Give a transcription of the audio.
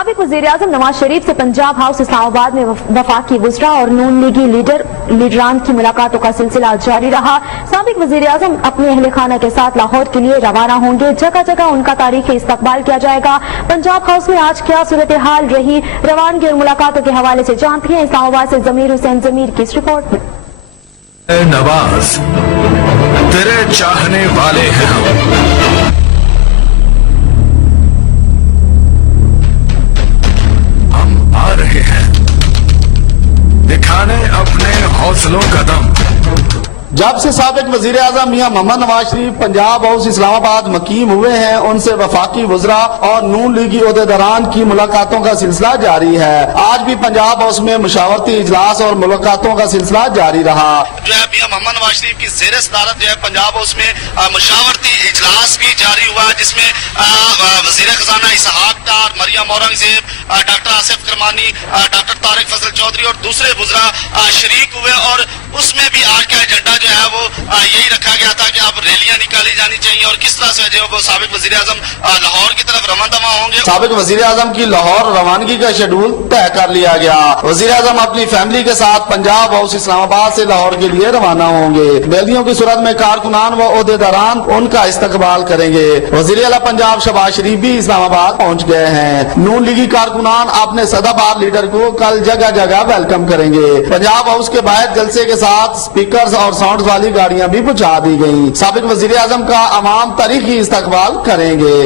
سابق وزیر اعظم نواز شریف سے پنجاب ہاؤس اسلام آباد میں وفاقی وزراء اور نون لیگی لیڈران کی ملاقاتوں کا سلسلہ جاری رہا۔ سابق وزیر اعظم اپنے اہل خانہ کے ساتھ لاہور کے لیے روانہ ہوں گے۔ جگہ جگہ ان کا تاریخی استقبال کیا جائے گا۔ پنجاب ہاؤس میں آج کیا صورتحال رہی، روانگی اور ملاقاتوں کے حوالے سے جانتی ہیں اسلام آباد سے ضمیر حسین ضمیر کی اس رپورٹ میں۔ نواز تیرے چاہنے والے ہیں ہم آ رہے ہیں دکھانے اپنے حوصلوں کا دم۔ جب سے سابق وزیر اعظم میاں محمد نواز شریف پنجاب ہاؤس اسلام آباد مقیم ہوئے ہیں، ان سے وفاقی وزراء اور نون لیگی عہدیداران کی ملاقاتوں کا سلسلہ جاری ہے۔ آج بھی پنجاب ہاؤس میں مشاورتی اجلاس اور ملاقاتوں کا سلسلہ جاری رہا۔ جو ہے میاں محمد نواز شریف کی زیر صدارت جو ہے پنجاب ہاؤس میں مشاورتی اجلاس بھی جاری ہوا، جس میں وزیر خزانہ اسحاق ڈار، مریم اورنگزیب، ڈاکٹر آصف کرمانی، ڈاکٹر طارق فضل چودھری اور دوسرے وزراء شریک ہوئے، اور اس میں بھی آج کا ایجنڈا جو ہے وہ یہی رکھا گیا تھا کہ اب ریلیاں نکالی جانی چاہیے اور کس طرح سے جو وہ سابق وزیر اعظم لاہور کی طرف روانہ ہوں گے۔ سابق وزیر اعظم کی لاہور روانگی کا شیڈول طے کر لیا گیا۔ وزیر اعظم اپنی فیملی کے ساتھ پنجاب ہاؤس اسلام آباد سے لاہور کے لیے روانہ ہوں گے۔ بیدیوں کی صورت میں کارکنان و عہدیداران ان کا استقبال کریں گے۔ وزیر اعلیٰ پنجاب شہباز شریف بھی اسلام آباد پہنچ گئے ہیں۔ نون لیگی کارکنان اپنے سدا بار لیڈر کو کل جگہ جگہ ویلکم کریں گے۔ پنجاب ہاؤس کے باہر جلسے کے ساتھ سپیکرز اور ساؤنڈز والی گاڑیاں بھی پہنچا دی گئیں۔ سابق وزیر اعظم کا عوام تاریخی استقبال کریں گے۔